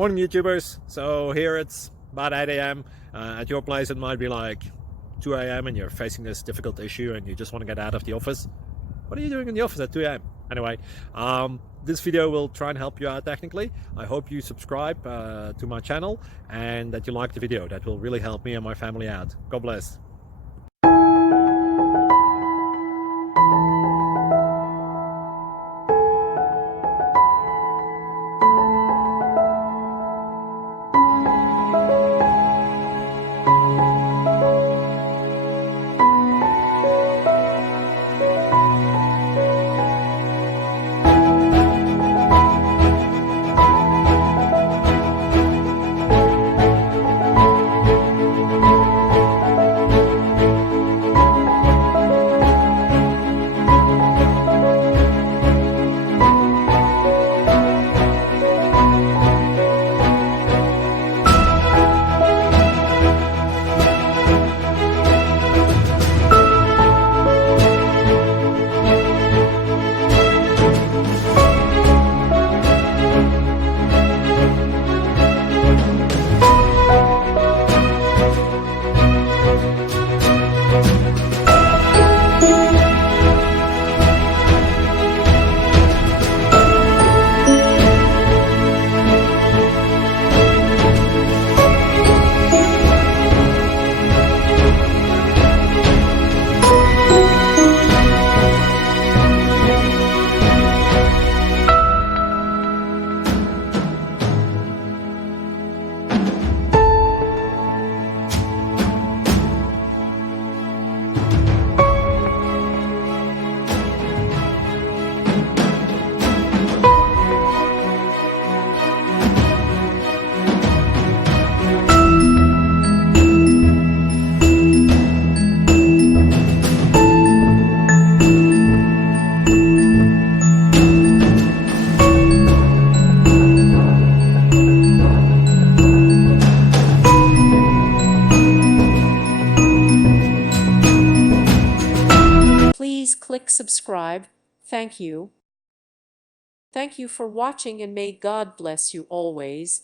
Morning YouTubers. So here it's about 8 a.m. At your place it might be like 2 a.m. and you're facing this difficult issue and you just want to get out of the office. What are you doing in the office at 2 a.m.? Anyway, this video will try and help you out technically. I hope you subscribe to my channel and that you like the video. That will really help me and my family out. God bless. Please click subscribe. Thank you. Thank you for watching and may God bless you always.